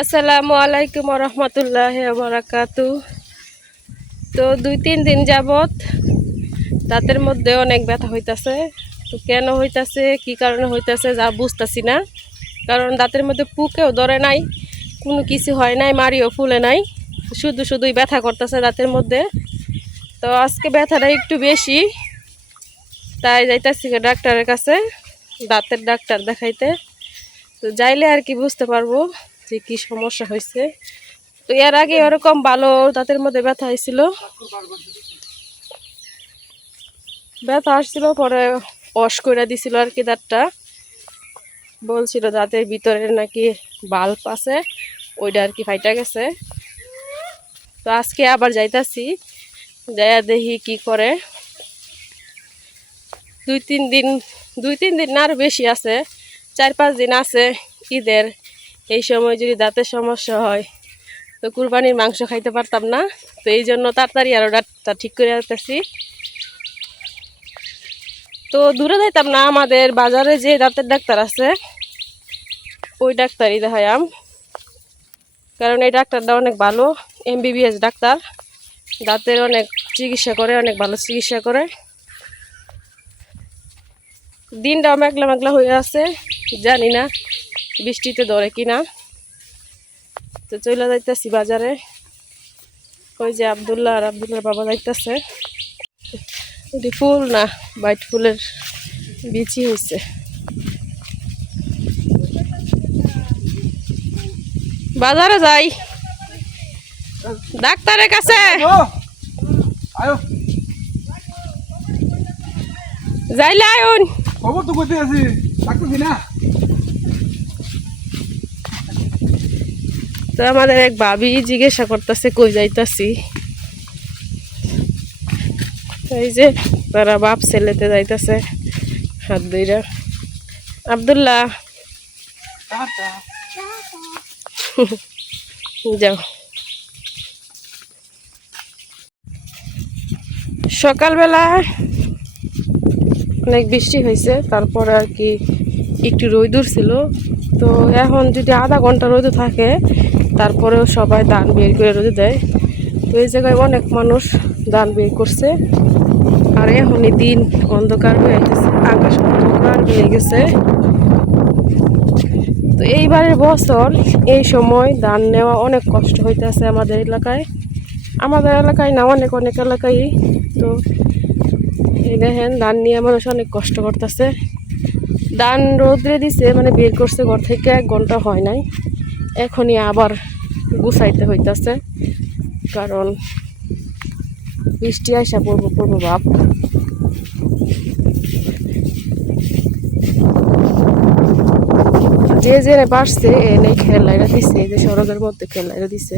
আসসালামু আলাইকুম রহমতুল্লাহ বারাকাতু। তো 2-3 দিন যাবত দাঁতের মধ্যে অনেক ব্যথা হইতাছে। তো কেন হইতাছে, কি কারণে হইতাছে যা বুঝতেছি না। কারণ দাঁতের মধ্যে পুকেও ধরে নাই, কোনো কিছু হয় নাই, মারিও ফুলে নাই, শুধুই ব্যথা করতেছে দাঁতের মধ্যে। তো আজকে ব্যথাটা একটু বেশি, তাই যাইতাছি ডাক্তারের কাছে, দাঁতের ডাক্তার দেখাইতে। তো যাইলে আর কি বুঝতে পারবো যে কি সমস্যা হয়েছে। তো এর আগে ওরকম ভালো দাঁতের মধ্যে ব্যথা হয়েছিল, ব্যথা আসছিল, পরে ওয়াশ করে দিছিল আর কি দাঁতটা। বলছিল দাঁতের ভিতরে নাকি বাল্ব আছে, ওইটা আর কি ফাইটা গেছে। তো আজকে আবার যাইতাছি, যাইয়া দেখি কি করে। 2-3 দিন না আরও বেশি আছে, 4-5 দিন আছে ঈদের। এই সময় যদি দাঁতের সমস্যা হয় তো কুরবানির মাংস খাইতে পারতাম না। তো এই জন্য তাড়াতাড়ি আরও দাঁতটা ঠিক করে আসতেছি। তো দূরে যাইতাম না, আমাদের বাজারে যে দাঁতের ডাক্তার আছে ওই ডাক্তারই দেখায়াম। কারণ এই ডাক্তারটা অনেক ভালো, MBBS ডাক্তার, দাঁতের অনেক চিকিৎসা করে, অনেক ভালো চিকিৎসা করে। দিনটাও মেঘলা মেঘলা হয়ে আছে, জানি না বৃষ্টিতে ধরে কিনা। তো চলে যাইতেছি বাজারে। ওই যে আবদুল্লাহ আর আবদুল্লাহর বাবা যাইতেছে। এটি ফুল না, হোয়াইট ফুলের বিচি হয়েছে। বাজারে যাই ডাক্তারের কাছে, যাইলে আয়ুন। খবর তো করতে আছি, ডাকতেছি না। তো আমাদের এক ভাবি জিজ্ঞাসা করতেছে কই যাইতাছি। এই যে তারা বাপ ছেলেতে যাইতাছে হাত ধইরা। আবদুল্লাহ যাও। সকালবেলা অনেক বৃষ্টি হয়েছে, তারপরে আর কি একটু রোদ ছিল। তো এখন যদি আধা ঘন্টা রোদ থাকে তারপরেও সবাই ধান বের করে রোদে দেয়। তো এই জায়গায় অনেক মানুষ ধান বের করছে। আর এখনই দিন অন্ধকার হয়ে গেছে, আকাশ অন্ধকার হয়ে গেছে। তো এইবারের বছর এই সময় ধান নেওয়া অনেক কষ্ট হইতেছে আমাদের এলাকায়। আমাদের এলাকায় না, অনেক অনেক এলাকায়। তো এই দেখেন ধান নিয়ে মানুষ অনেক কষ্ট করতেছে। ধান রোদ্রে দিছে, মানে বের করছে ঘর থেকে 1 ঘন্টা হয় নাই, এখনই আবার গুছাইতে হইতাছে। কারণ বৃষ্টি আইসা পড়বো ভাব। যে যে পারছে এনে খেলাইরা দিছে, এই যে সড়কের মধ্যে খেলাইরা দিছে।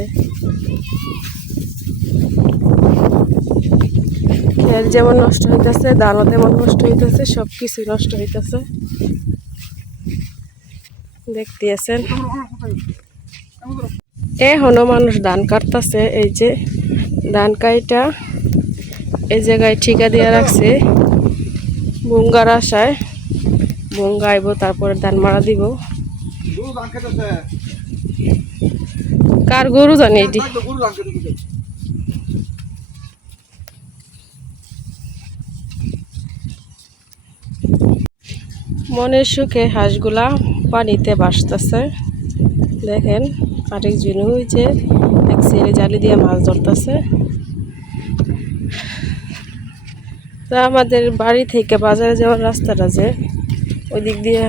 খেল যেমন নষ্ট হইতেছে, ধানও তেমন নষ্ট হইতেছে, সবকিছুই নষ্ট হইতেছে। দেখতেছেন এখনো মানুষ ধান কাটতেছে। এই যে ধান কাইটা এই জায়গায় ঠিকা দিয়ে রাখছে, ভুঙ্গার আশায়। ভুঙ্গা আইব, তারপরে ধান মারা দিব। কার গরু জানি এটি। মনের সুখে হাঁসগুলা পানিতে ভাসতেছে। দেখেন আরেকজন ওই যে এক ছেলে জালি দিয়ে মাছ ধরতেছে। তা আমাদের বাড়ি থেকে বাজারে যাওয়ার রাস্তাটা যে ওই দিক দিয়ে,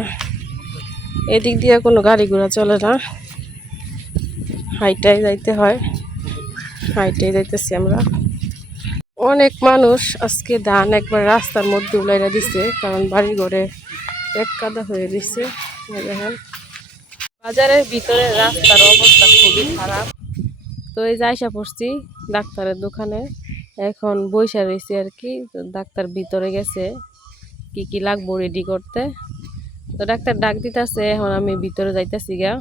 এদিক দিয়ে কোনো গাড়ি ঘোড়া চলে না, হাইটাই যাইতে হয়। হাইটাই যাইতেছি আমরা। অনেক মানুষ আজকে ধান একবার রাস্তার মধ্যে উলাইরা দিছে, কারণ বাড়ি ঘরে এক কাদা হয়ে দিছে। দেখেন বাজারের ভিতরে রাস্তার অবস্থা খুবই খারাপ। তো এই যাইসা পড়ছি ডাক্তারের দোকানে, এখন বইসা রয়েছি আর কি। তো ডাক্তার ভিতরে গেছে কি কি লাগবো রেডি করতে। তো ডাক্তার ডাক দিতেছে, এখন আমি ভিতরে যাইতেছি গা।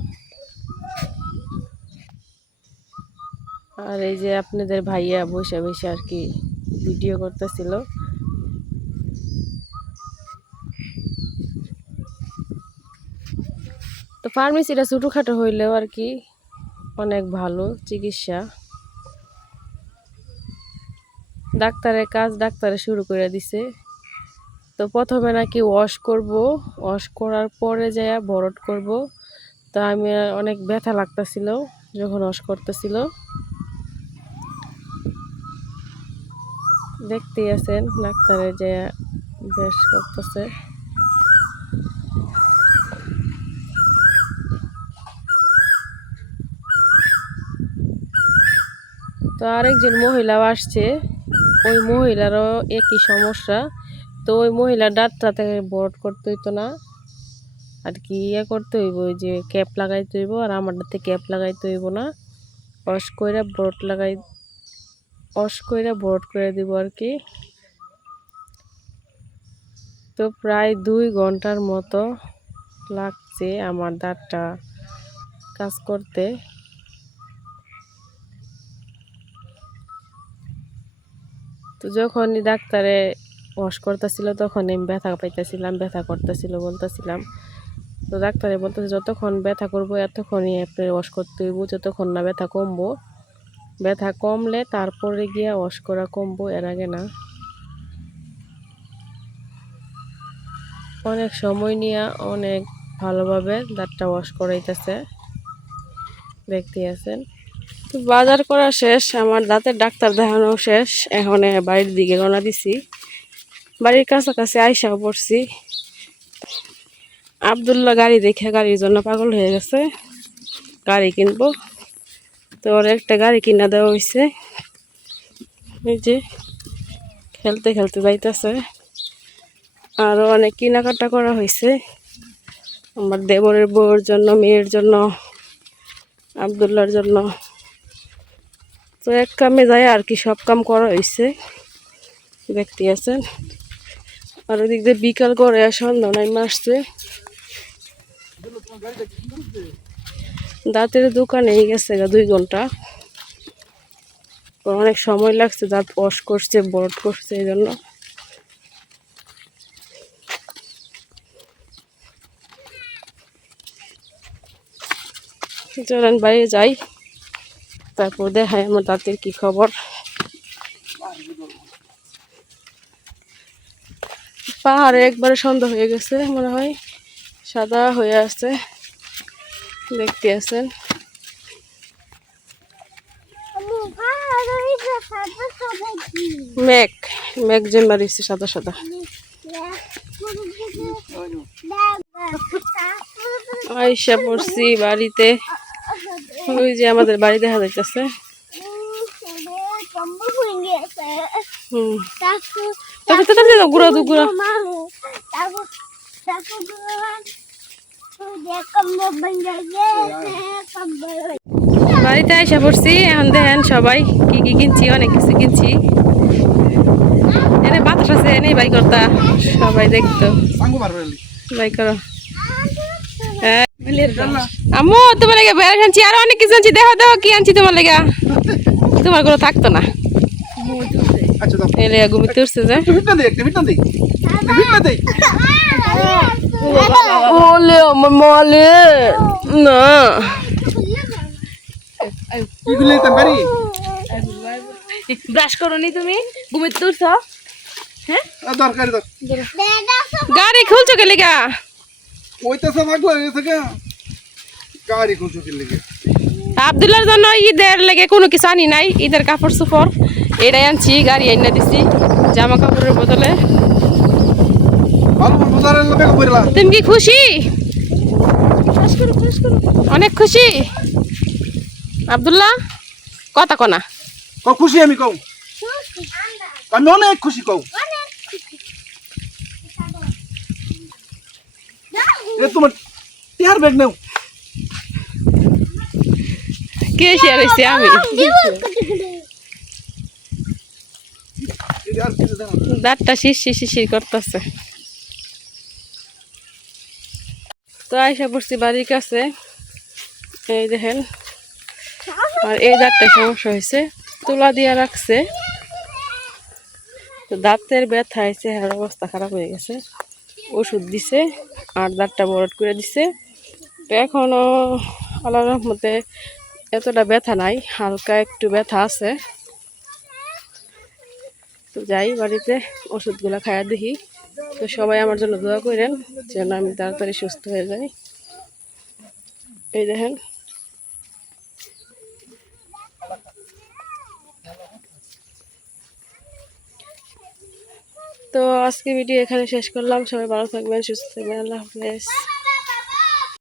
আর এই যে আপনাদের ভাইয়া বসে বসে আর কি ভিডিও করতেছিল। তো ফার্মেসিটা ছোটোখাটো হইলেও আর কি অনেক ভালো চিকিৎসা। ডাক্তারের কাজ ডাক্তারে শুরু করে দিছে। তো প্রথমে নাকি ওয়াশ করার পরে যায়া ভরট করব। তো আমি অনেক ব্যথা লাগতেছিল যখন ওয়াশ করতেছিল। দেখতেই আছেন ডাক্তারে যে বেশ করতেছে। তো আরেকজন মহিলাও আসছে, ওই মহিলারও একই সমস্যা। তো ওই মহিলার দাঁতটাতে বরট করতে হইতো না আর কি, করতে হইব, ওই যে ক্যাপ লাগাইতে হইব, আর আমার দাঁতে ক্যাপ লাগাইতে হইব না। ওয়াশ কইরা বরট করে দিব আর কি। তো প্রায় 2 ঘন্টার মতো লাগছে আমার দাঁতটা কাজ করতে। তো যখনই ডাক্তারে ওয়াশ করতেছিল তখন আমি ব্যথা পাইতেছিলাম, ব্যথা করতেছিল বলতেছিলাম। তো ডাক্তারে বলতেছে যতক্ষণ ব্যথা করবো এতক্ষণই আপনার ওয়াশ করতে হইব, যতক্ষণ না ব্যথা কমবো। ব্যথা কমলে তারপরে গিয়া ওয়াশ করা কমবো, এর আগে না। অনেক সময় নিয়ে অনেক ভালোভাবে দাঁতটা ওয়াশ করাইতেছে, দেখতে আছেন। তো বাজার করা শেষ, আমার দাঁতের ডাক্তার দেখানো শেষ। এখন বাড়ির দিকে রওনা দিছি। বাড়ির কাছাকাছি আইসাও পড়ছি। আব্দুল্লাহ গাড়ি দেখে গাড়ির জন্য পাগল হয়ে গেছে, গাড়ি কিনবো। তো ওর একটা গাড়ি কিনা দেওয়া হয়েছে, এই যে খেলতে খেলতে যাইতেছে। আরও অনেক কেনাকাটা করা হয়েছে আমার দেবরের বউর জন্য, মেয়ের জন্য, আব্দুল্লাহর জন্য। তো এক কামে যায় আর কি, সব কাম করা হয়েছে, দেখতে আছেন। আর ওদিক দিয়ে বিকাল করে সন্ধ্যা নাই আসছে। দাঁতের দোকানে গেছে 2 ঘন্টা, অনেক সময় লাগছে, দাঁত ওয়াশ করছে, বরট করছে, এই জন্য। চলেন বাইরে যাই, তারপর দেখাই আমার দাঁতের কি খবর। পাহাড়ে একবারে সন্ধ্যা হয়ে গেছে, মনে হয় সাদা হয়ে আছে, দেখতে আছেন। মেঘ মেঘ জমা রয়েছে সাদা সাদা। আইসা পড়ছি বাড়িতে, ওই যে আমাদের বাড়ি দেখা যাইতেছে। ঘুরা দু ঘুরা বাড়িতে আইসা পড়ছি। এখন দেখেন সবাই কি কি কিনছি, অনেক কিছু কিনছি। এনে বাতাস আছে, এনে বাই করতা সবাই দেখতো, বাই করো। হ্যাঁ আম্মু তোমার লেগে বেড়া আনছি, আরো অনেক কিছু আনছি, দেখো দেখো কি আনছি তোমার লেগে। তোমার কোনো থাকতো না, এলে ঘুমিতে উঠছে যে। ওলে আমার মালে না ব্রাশ করো নি তুমি, ঘুমিতে উঠছ। হ্যাঁ গাড়ি খুলছো কে লেগা? আব্দুল্লাহর জন্য ঈদের লেগে কোনো কিছু আনি নাই, ঈদের কাপড় চোপড় এটাই আনছি, গাড়ি আইনা দিছি জামা কাপড়ের বদলে। তুমি কি খুশি? অনেক খুশি আব্দুল্লাহ, কথা কনা খুশি আমি কও, আমি অনেক খুশি কও। তোমার টিয়ার ব্যাগ নেও, কে শেয়ার হয়েছে? আমি দাঁতটা শিশির শিশির করতেছে। তো আইসা পড়ছি বাড়ির কাছে, এই দেখেন। আর এই দাঁতটা সমস্যা হয়েছে, তুলা দিয়া রাখছে। তো দাঁতের ব্যথা হয়েছে, আর অবস্থা খারাপ হয়ে গেছে, ওষুধ দিছে আর দাঁতটা বরট করে দিছে। তো এখনও আল্লাহর রহমতে এতটা ব্যথা নাই, হালকা একটু ব্যথা আছে। তো যাই বাড়িতে ওষুধগুলো খাইয়া দেখি। তো সবাই আমার জন্য দোয়া করেন যেন আমি তাড়াতাড়ি সুস্থ হয়ে যাই। এই দেখেন, তো আজকে ভিডিও এখানে শেষ করলাম। সবাই ভালো থাকবেন, সুস্থ থাকবেন, আল্লাহ হাফেজ।